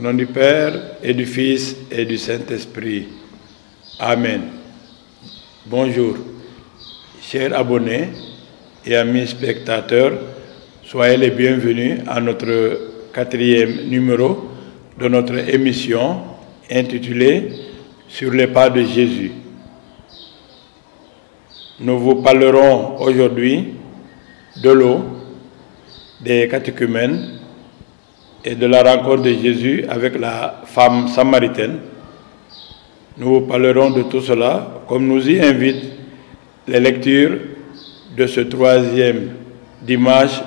Au nom du Père et du Fils et du Saint-Esprit. Amen. Bonjour, chers abonnés et amis spectateurs, soyez les bienvenus à notre 4e numéro de notre émission intitulée « Sur les pas de Jésus ». Nous vous parlerons aujourd'hui de l'eau, des catéchumènes et de la rencontre de Jésus avec la femme samaritaine. Nous vous parlerons de tout cela, comme nous y invitent les lectures de ce 3e dimanche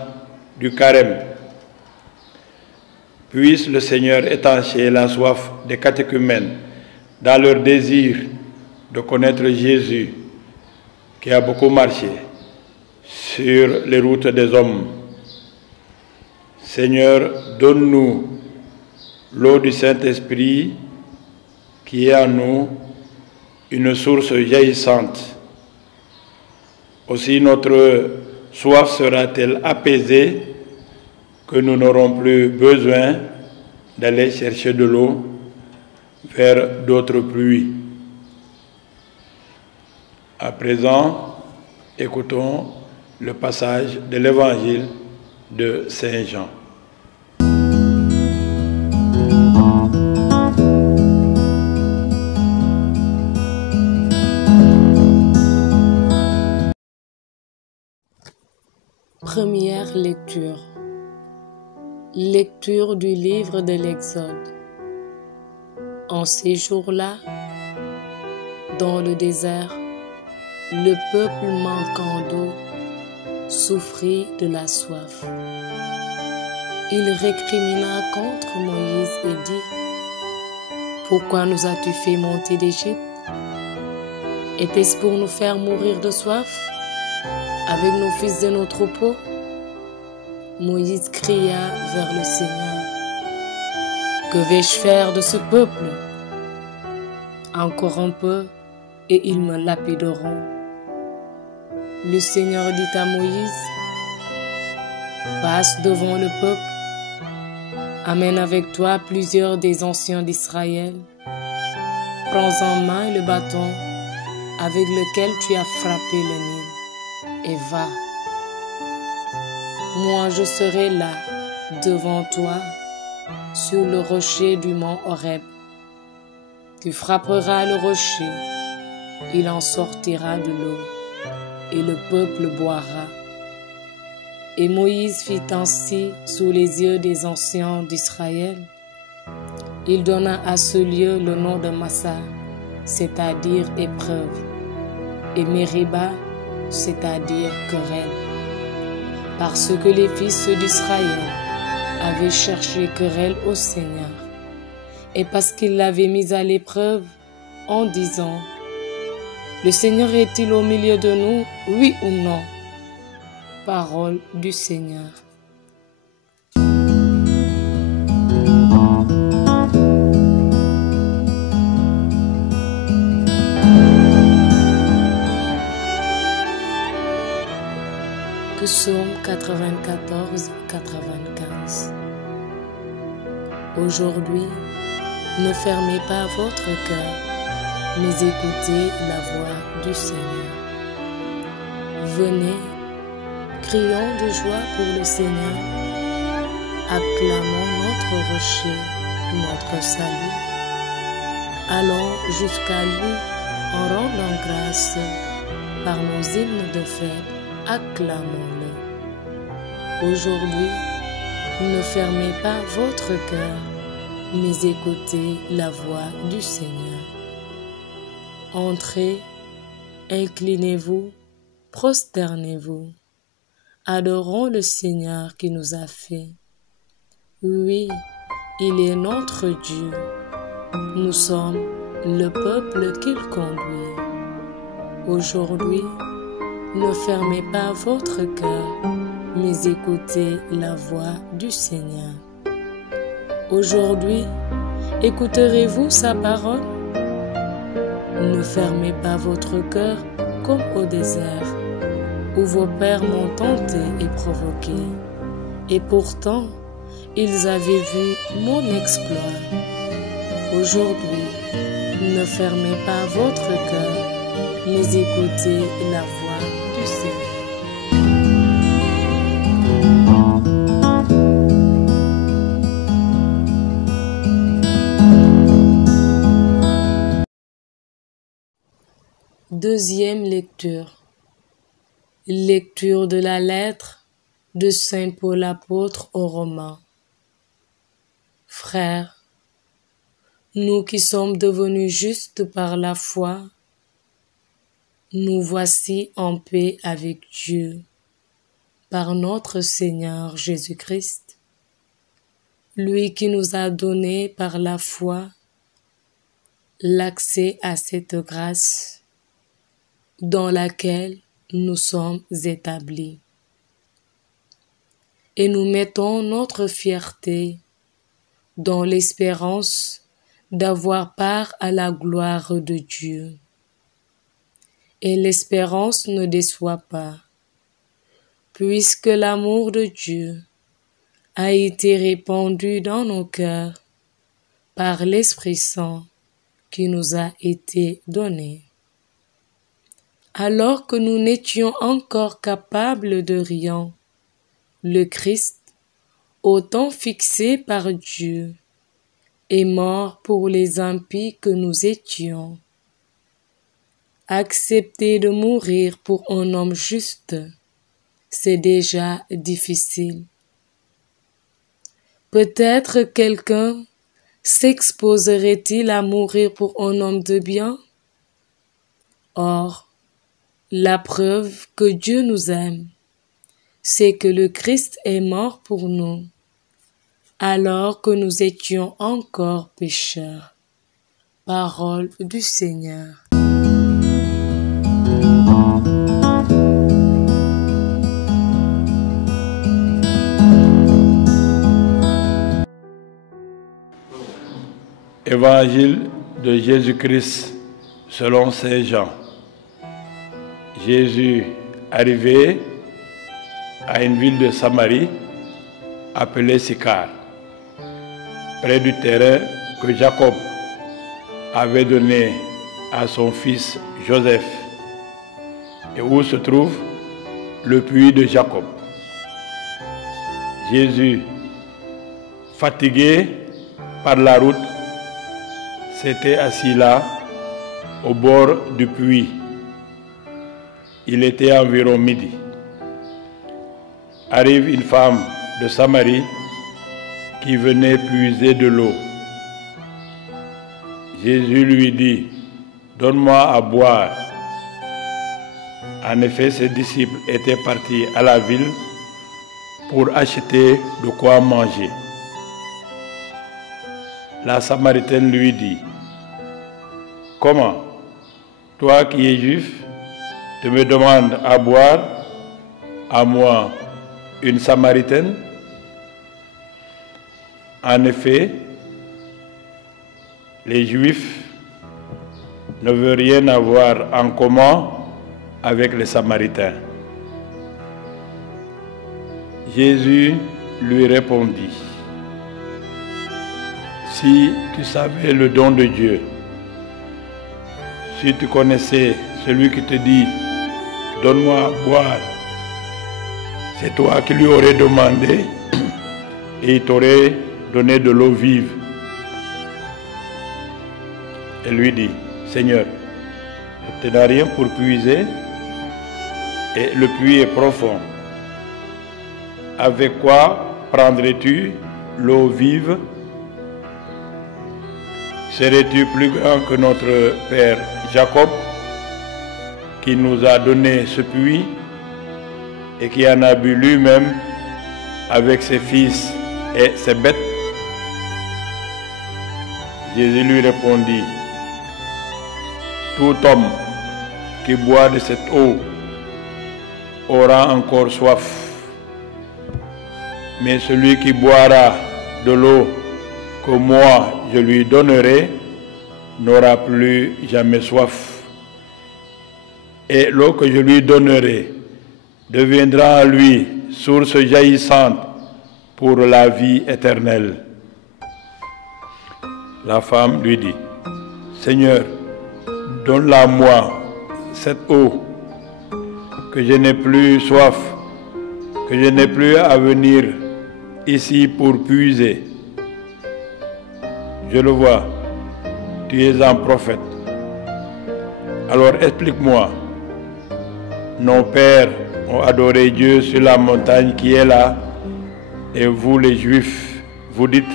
du Carême. Puisse le Seigneur étancher la soif des catéchumènes dans leur désir de connaître Jésus, qui a beaucoup marché sur les routes des hommes. Seigneur, donne-nous l'eau du Saint-Esprit qui est en nous, une source jaillissante. Aussi notre soif sera-t-elle apaisée que nous n'aurons plus besoin d'aller chercher de l'eau vers d'autres pluies. À présent, écoutons le passage de l'Évangile de Saint Jean. Première lecture. Lecture du livre de l'Exode. En ces jours-là, dans le désert, le peuple manquant d'eau souffrit de la soif. Il récrimina contre Moïse et dit : « Pourquoi nous as-tu fait monter d'Égypte? Était-ce pour nous faire mourir de soif avec nos fils et nos troupeaux? » Moïse cria vers le Seigneur : « Que vais-je faire de ce peuple? Encore un peu et ils me lapideront. » Le Seigneur dit à Moïse : « Passe devant le peuple, amène avec toi plusieurs des anciens d'Israël, prends en main le bâton avec lequel tu as frappé le Nil, et va. Moi je serai là, devant toi, sur le rocher du mont Horeb. Tu frapperas le rocher, il en sortira de l'eau, et le peuple boira. » Et Moïse fit ainsi sous les yeux des anciens d'Israël. Il donna à ce lieu le nom de Massa, c'est-à-dire épreuve, et Mériba, c'est-à-dire querelle, parce que les fils d'Israël avaient cherché querelle au Seigneur, et parce qu'il l'avait mis à l'épreuve en disant : « Le Seigneur est-il au milieu de nous, oui ou non ?» Parole du Seigneur. Psaume 94-95. Aujourd'hui, ne fermez pas votre cœur, mais écoutez la voix du Seigneur. Venez, crions de joie pour le Seigneur, acclamons notre rocher, notre salut. Allons jusqu'à lui en rendant grâce, par nos hymnes de fête, acclamons-le. Aujourd'hui, ne fermez pas votre cœur, mais écoutez la voix du Seigneur. Entrez, inclinez-vous, prosternez-vous. Adorons le Seigneur qui nous a fait. Oui, il est notre Dieu. Nous sommes le peuple qu'il conduit. Aujourd'hui, ne fermez pas votre cœur, mais écoutez la voix du Seigneur. Aujourd'hui, écouterez-vous sa parole? Ne fermez pas votre cœur comme au désert, où vos pères m'ont tenté et provoqué. Et pourtant, ils avaient vu mon exploit. Aujourd'hui, ne fermez pas votre cœur, mais écoutez la voix du Seigneur. Deuxième lecture. Lecture de la lettre de Saint Paul apôtre aux Romains. Frères, nous qui sommes devenus justes par la foi, nous voici en paix avec Dieu, par notre Seigneur Jésus-Christ, lui qui nous a donné par la foi l'accès à cette grâce dans laquelle nous sommes établis. Et nous mettons notre fierté dans l'espérance d'avoir part à la gloire de Dieu. Et l'espérance ne déçoit pas, puisque l'amour de Dieu a été répandu dans nos cœurs par l'Esprit Saint qui nous a été donné. Alors que nous n'étions encore capables de rien, le Christ, au temps fixé par Dieu, est mort pour les impies que nous étions. Accepter de mourir pour un homme juste, c'est déjà difficile. Peut-être quelqu'un s'exposerait-il à mourir pour un homme de bien? Or, la preuve que Dieu nous aime, c'est que le Christ est mort pour nous, alors que nous étions encore pécheurs. Parole du Seigneur. Évangile de Jésus-Christ selon saint Jean. Jésus, arrivé à une ville de Samarie appelée Sychar, près du terrain que Jacob avait donné à son fils Joseph, et où se trouve le puits de Jacob. Jésus, fatigué par la route, s'était assis là, au bord du puits. Il était environ midi. Arrive une femme de Samarie qui venait puiser de l'eau. Jésus lui dit, « Donne-moi à boire. » En effet, ses disciples étaient partis à la ville pour acheter de quoi manger. La Samaritaine lui dit, « Comment, toi qui es juif, tu me demandes à boire, à moi, une Samaritaine? » En effet, les Juifs ne veulent rien avoir en commun avec les Samaritains. Jésus lui répondit, « Si tu savais le don de Dieu, si tu connaissais celui qui te dit, « Donne-moi à boire », c'est toi qui lui aurais demandé et il t'aurait donné de l'eau vive. » Elle lui dit, « Seigneur, tu n'as rien pour puiser et le puits est profond. Avec quoi prendrais-tu l'eau vive? Serais-tu plus grand que notre père Jacob, qui nous a donné ce puits et qui en a bu lui-même avec ses fils et ses bêtes? » Jésus lui répondit, « Tout homme qui boit de cette eau aura encore soif. Mais celui qui boira de l'eau que moi je lui donnerai n'aura plus jamais soif. Et l'eau que je lui donnerai deviendra en lui source jaillissante pour la vie éternelle. La femme lui dit, Seigneur, donne-la-moi cette eau, que je n'ai plus soif, que je n'ai plus à venir ici pour puiser. Je le vois, tu es un prophète. Alors explique-moi, nos pères ont adoré Dieu sur la montagne qui est là, et vous les Juifs, vous dites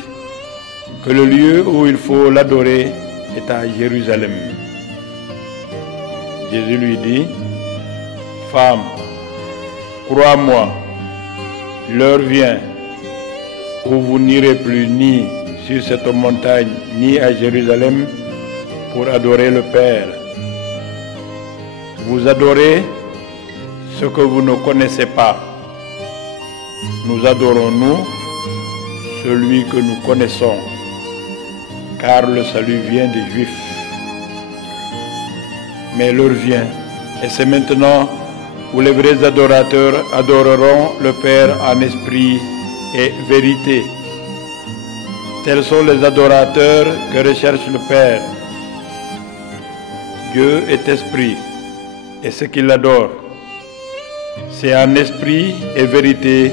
que le lieu où il faut l'adorer est à Jérusalem. Jésus lui dit, Femme, crois-moi, l'heure vient où vous n'irez plus ni sur cette montagne ni à Jérusalem pour adorer le Père. Vous adorez ce que vous ne connaissez pas. Nous adorons, nous, celui que nous connaissons, car le salut vient des Juifs. Mais l'heure vient, et c'est maintenant où les vrais adorateurs adoreront le Père en esprit et vérité. Tels sont les adorateurs que recherche le Père. Dieu est esprit, et ce qu'il adore, c'est en esprit et vérité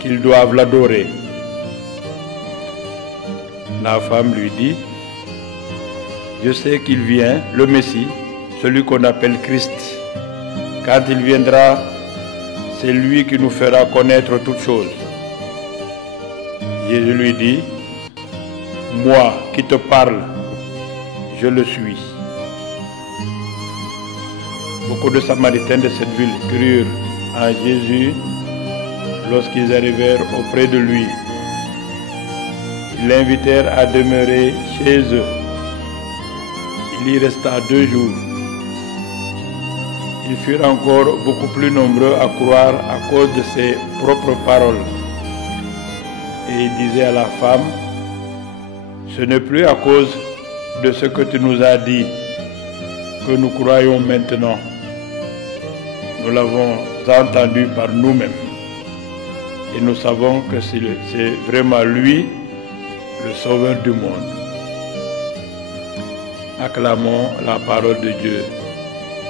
qu'ils doivent l'adorer. La femme lui dit, je sais qu'il vient, le Messie, celui qu'on appelle Christ. Quand il viendra, c'est lui qui nous fera connaître toutes choses. Jésus lui dit, moi qui te parle, je le suis. Beaucoup de Samaritains de cette ville crurent en Jésus lorsqu'ils arrivèrent auprès de lui. Ils l'invitèrent à demeurer chez eux. Il y resta 2 jours. Ils furent encore beaucoup plus nombreux à croire à cause de ses propres paroles. Et il disait à la femme, ce n'est plus à cause de ce que tu nous as dit que nous croyons maintenant. Nous l'avons entendu par nous-mêmes. Et nous savons que c'est vraiment lui, le Sauveur du monde. Acclamons la parole de Dieu.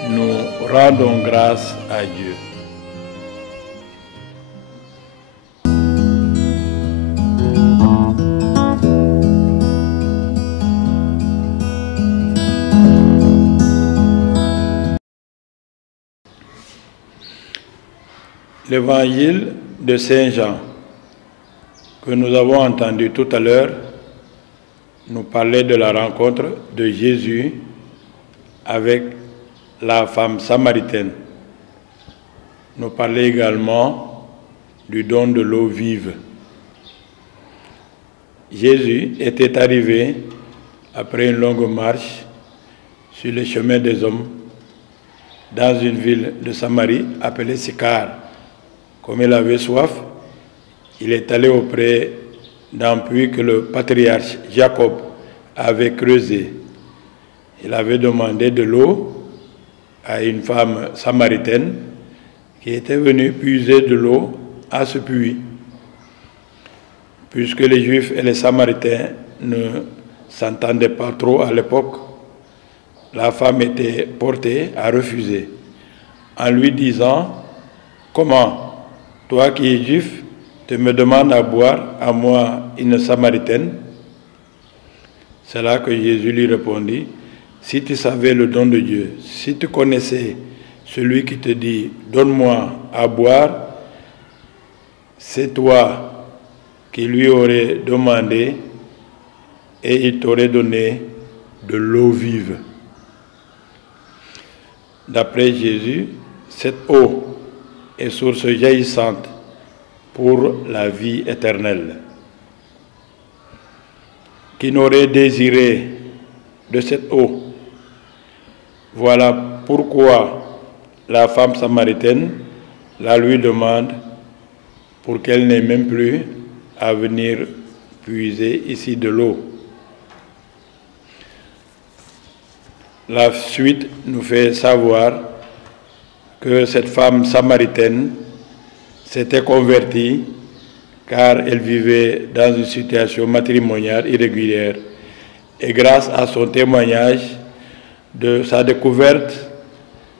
Nous rendons grâce à Dieu. L'évangile de Saint Jean, que nous avons entendu tout à l'heure, nous parlait de la rencontre de Jésus avec la femme samaritaine. Nous parlait également du don de l'eau vive. Jésus était arrivé après une longue marche sur le chemin des hommes dans une ville de Samarie appelée Sychar. Comme il avait soif, il est allé auprès d'un puits que le patriarche Jacob avait creusé. Il avait demandé de l'eau à une femme samaritaine qui était venue puiser de l'eau à ce puits. Puisque les Juifs et les Samaritains ne s'entendaient pas trop à l'époque, la femme était portée à refuser, en lui disant, « Comment, toi qui es Juif, tu me demandes à boire, à moi, une Samaritaine ?» C'est là que Jésus lui répondit, « Si tu savais le don de Dieu, si tu connaissais celui qui te dit, donne-moi à boire, c'est toi qui lui aurais demandé et il t'aurait donné de l'eau vive. » D'après Jésus, cette eau est source jaillissante pour la vie éternelle. Qui n'aurait désiré de cette eau? Voilà pourquoi la femme samaritaine la lui demande pour qu'elle n'ait même plus à venir puiser ici de l'eau. La suite nous fait savoir que cette femme samaritaine s'était convertie car elle vivait dans une situation matrimoniale irrégulière. Et grâce à son témoignage de sa découverte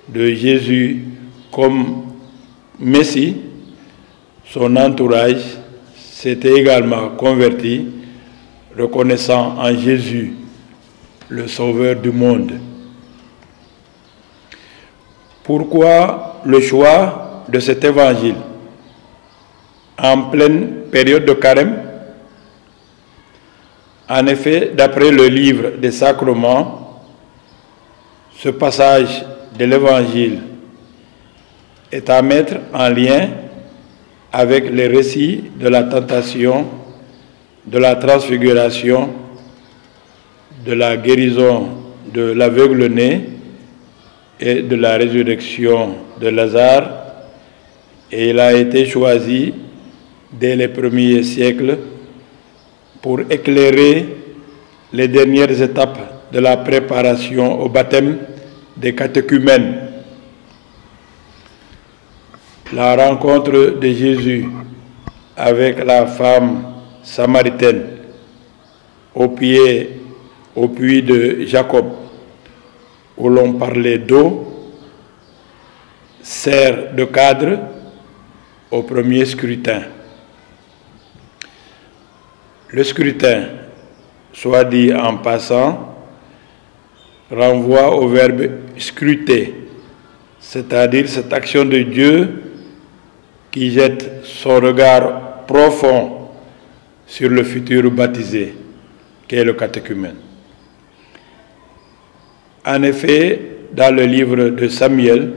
de Jésus comme Messie, son entourage s'était également converti, reconnaissant en Jésus le Sauveur du monde. Pourquoi le choix de cet évangile en pleine période de carême? En effet, d'après le livre des sacrements, ce passage de l'évangile est à mettre en lien avec les récits de la tentation, de la transfiguration, de la guérison de l'aveugle-né et de la résurrection de Lazare, et il a été choisi dès les premiers siècles pour éclairer les dernières étapes de la préparation au baptême des catéchumènes. La rencontre de Jésus avec la femme samaritaine au puits de Jacob, où l'on parlait d'eau, sert de cadre au premier scrutin. Le scrutin, soit dit en passant, renvoie au verbe scruter, c'est-à-dire cette action de Dieu qui jette son regard profond sur le futur baptisé, qu'est le catéchumène. En effet, dans le livre de Samuel,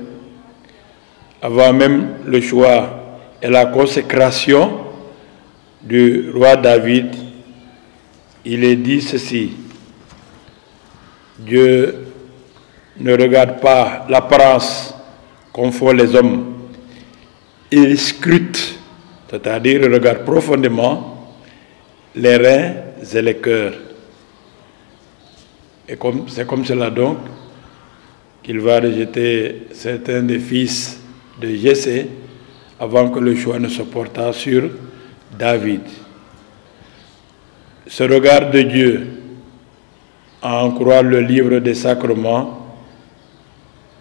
avant même le choix et la consécration du roi David, il est dit ceci: Dieu ne regarde pas l'apparence comme font les hommes, il scrute, c'est-à-dire il regarde profondément les reins et les cœurs. Et c'est comme cela donc qu'il va rejeter certains des fils de Jessé avant que le choix ne se portât sur David. Ce regard de Dieu, à en croire le livre des sacrements,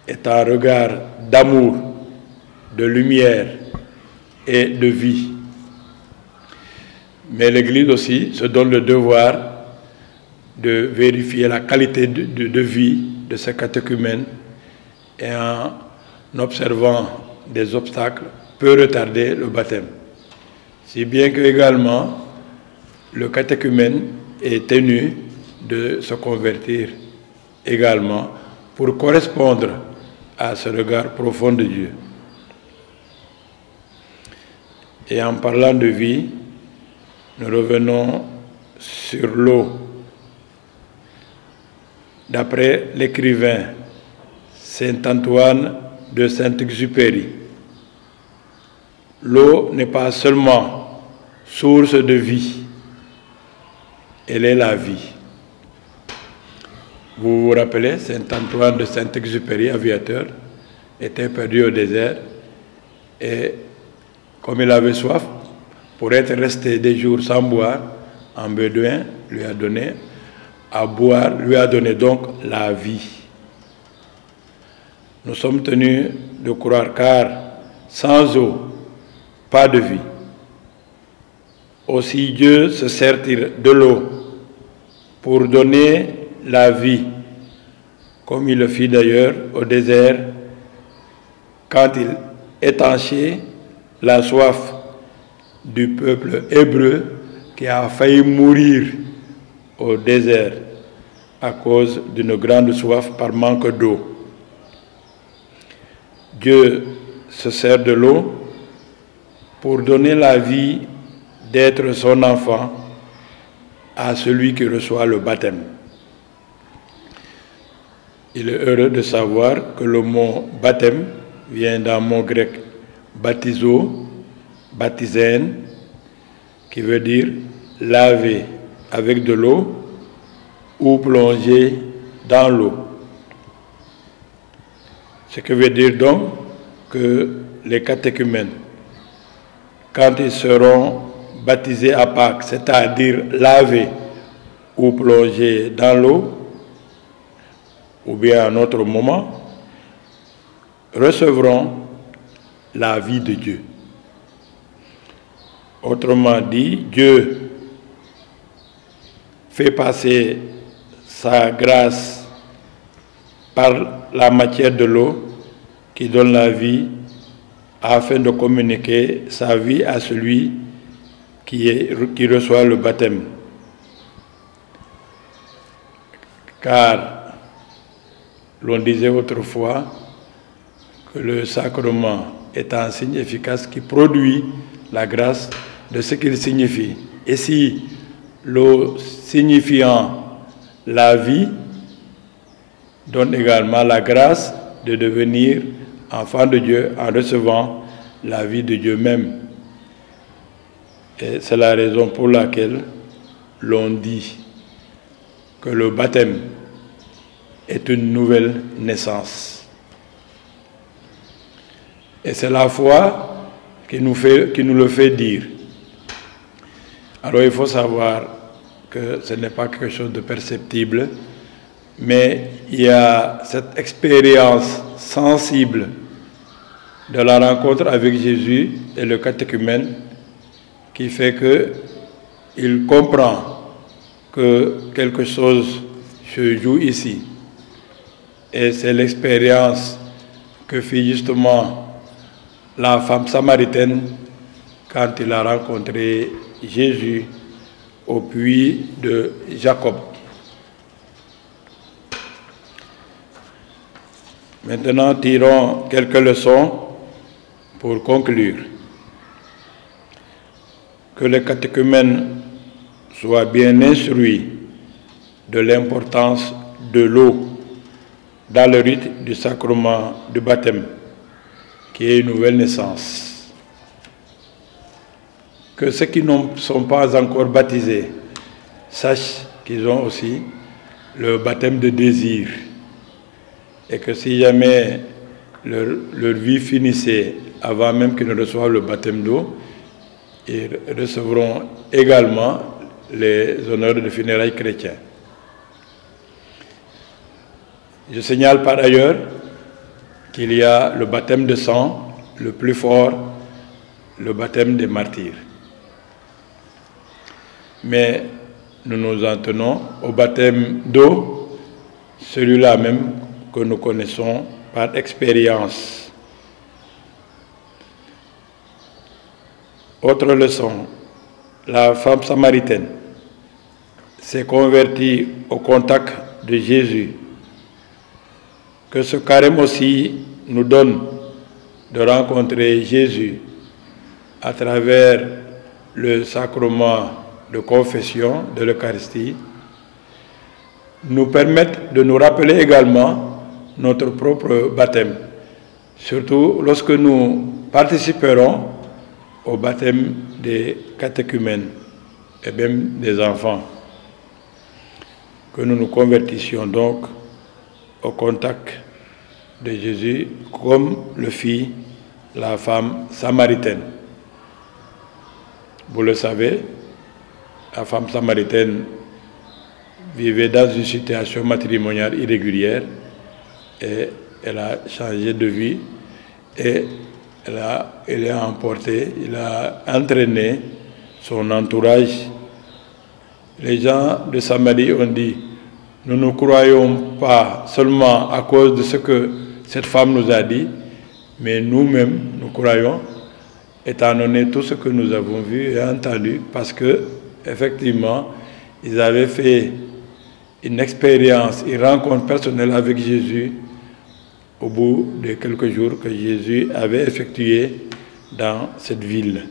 est un regard d'amour, de lumière et de vie. Mais l'Église aussi se donne le devoir de vérifier la qualité de vie de ces catéchumènes et en observant des obstacles peut retarder le baptême. Si bien que également le catéchumène est tenu de se convertir également pour correspondre à ce regard profond de Dieu. Et en parlant de vie, nous revenons sur l'eau. D'après l'écrivain Saint Antoine de Saint-Exupéry, l'eau n'est pas seulement source de vie, elle est la vie. Vous vous rappelez, Saint Antoine de Saint-Exupéry, aviateur, était perdu au désert et comme il avait soif, pour être resté des jours sans boire, un bédouin lui a donné à boire, lui a donné donc la vie. Nous sommes tenus de croire car sans eau, pas de vie. Aussi Dieu se sert-il de l'eau pour donner la vie, comme il le fit d'ailleurs au désert quand il étanchait la soif du peuple hébreu qui a failli mourir au désert à cause d'une grande soif par manque d'eau. Dieu se sert de l'eau pour donner la vie d'être son enfant à celui qui reçoit le baptême. Il est heureux de savoir que le mot baptême vient d'un mot grec baptizo, baptisène, qui veut dire laver avec de l'eau ou plonger dans l'eau. Ce qui veut dire donc que les catéchumènes, quand ils seront baptisés à Pâques, c'est-à-dire lavés ou plongés dans l'eau, ou bien à un autre moment, recevront la vie de Dieu. Autrement dit, Dieu fait passer sa grâce par la matière de l'eau qui donne la vie afin de communiquer sa vie à celui qui reçoit le baptême. Car l'on disait autrefois que le sacrement est un signe efficace qui produit la grâce de ce qu'il signifie. Et si l'eau signifiant la vie donne également la grâce de devenir enfant de Dieu en recevant la vie de Dieu même. Et c'est la raison pour laquelle l'on dit que le baptême est une nouvelle naissance. Et c'est la foi qui nous le fait dire. Alors il faut savoir que ce n'est pas quelque chose de perceptible, mais il y a cette expérience sensible de la rencontre avec Jésus et le catéchumène qui fait qu'il comprend que quelque chose se joue ici. Et c'est l'expérience que fit justement la femme samaritaine quand il a rencontré Jésus au puits de Jacob. Maintenant, tirons quelques leçons pour conclure. Que les catéchumènes soient bien instruits de l'importance de l'eau dans le rite du sacrement du baptême, qui est une nouvelle naissance. Que ceux qui ne sont pas encore baptisés sachent qu'ils ont aussi le baptême de désir, et que si jamais leur vie finissait avant même qu'ils ne reçoivent le baptême d'eau, ils recevront également les honneurs de funérailles chrétiens. Je signale par ailleurs qu'il y a le baptême de sang, le plus fort, le baptême des martyrs. Mais nous nous en tenons au baptême d'eau, celui-là même que nous connaissons par expérience. Autre leçon, la femme samaritaine s'est convertie au contact de Jésus. Que ce carême aussi nous donne de rencontrer Jésus à travers le sacrement de confession de l'Eucharistie, nous permette de nous rappeler également notre propre baptême, surtout lorsque nous participerons au baptême des catéchumènes et même des enfants. Que nous nous convertissions donc au contact de Jésus comme le fit la femme samaritaine. Vous le savez, la femme samaritaine vivait dans une situation matrimoniale irrégulière et elle a changé de vie et elle a emporté, il a entraîné son entourage. Les gens de Samarie ont dit: nous ne croyons pas seulement à cause de ce que cette femme nous a dit, mais nous-mêmes, nous croyons, étant donné tout ce que nous avons vu et entendu, parce que, effectivement, ils avaient fait une expérience, une rencontre personnelle avec Jésus au bout de quelques jours que Jésus avait effectué dans cette ville.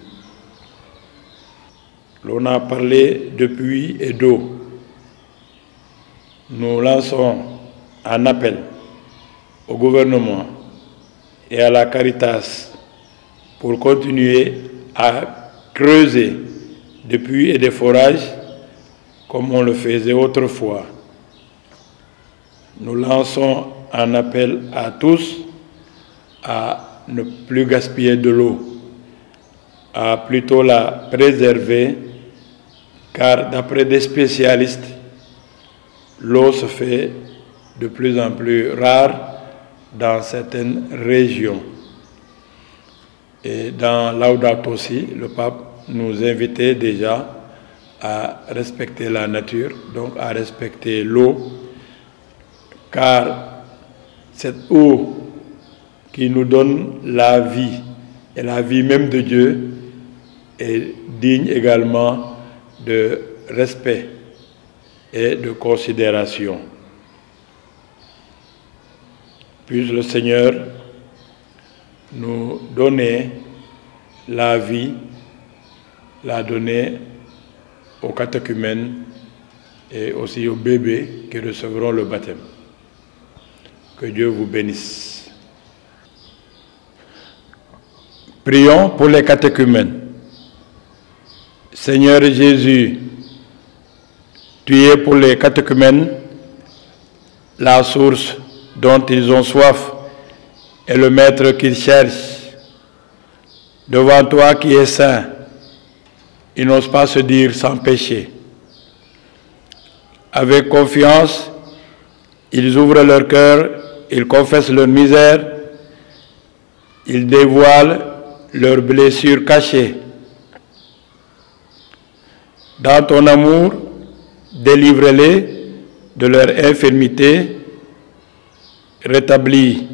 L'on a parlé de puits et d'eau. Nous lançons un appel au gouvernement et à la Caritas pour continuer à creuser des puits et des forages comme on le faisait autrefois. Nous lançons un appel à tous à ne plus gaspiller de l'eau, à plutôt la préserver, car d'après des spécialistes, l'eau se fait de plus en plus rare dans certaines régions. Et dans Laudato Si, le pape nous invitait déjà à respecter la nature, donc à respecter l'eau, car cette eau qui nous donne la vie, et la vie même de Dieu, est digne également de respect et de considération. Puisse le Seigneur nous donner la vie, la donner aux catéchumènes et aussi aux bébés qui recevront le baptême. Que Dieu vous bénisse. Prions pour les catéchumènes. Seigneur Jésus, tu es pour les catéchumènes la source dont ils ont soif et le maître qu'ils cherchent. Devant toi qui es saint, ils n'osent pas se dire sans péché. Avec confiance, ils ouvrent leur cœur, ils confessent leur misère, ils dévoilent leurs blessures cachées. Dans ton amour, délivre-les de leur infirmité, rétablis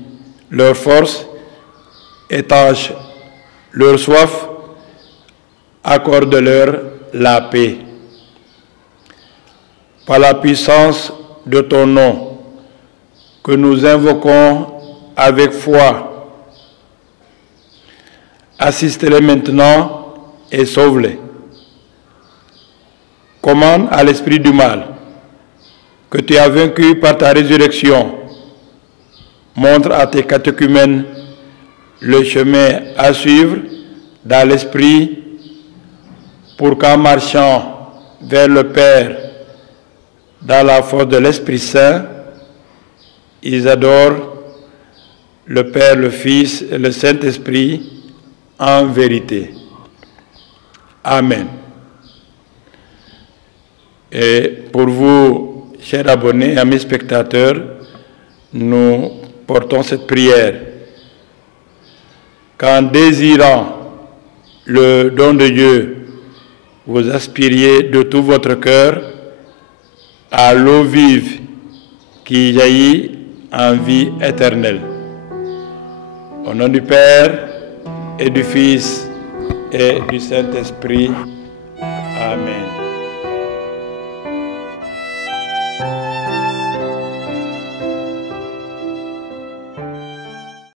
leur force, étanche leur soif, accorde-leur la paix. Par la puissance de ton nom, que nous invoquons avec foi, assiste-les maintenant et sauve-les. Commande à l'esprit du mal, que tu as vaincu par ta résurrection, montre à tes catéchumènes le chemin à suivre dans l'esprit, pour qu'en marchant vers le Père dans la force de l'Esprit Saint, ils adorent le Père, le Fils et le Saint-Esprit en vérité. Amen. Et pour vous, chers abonnés, amis spectateurs, nous portons cette prière. Qu'en désirant le don de Dieu, vous aspiriez de tout votre cœur à l'eau vive qui jaillit en vie éternelle. Au nom du Père et du Fils et du Saint-Esprit. Amen.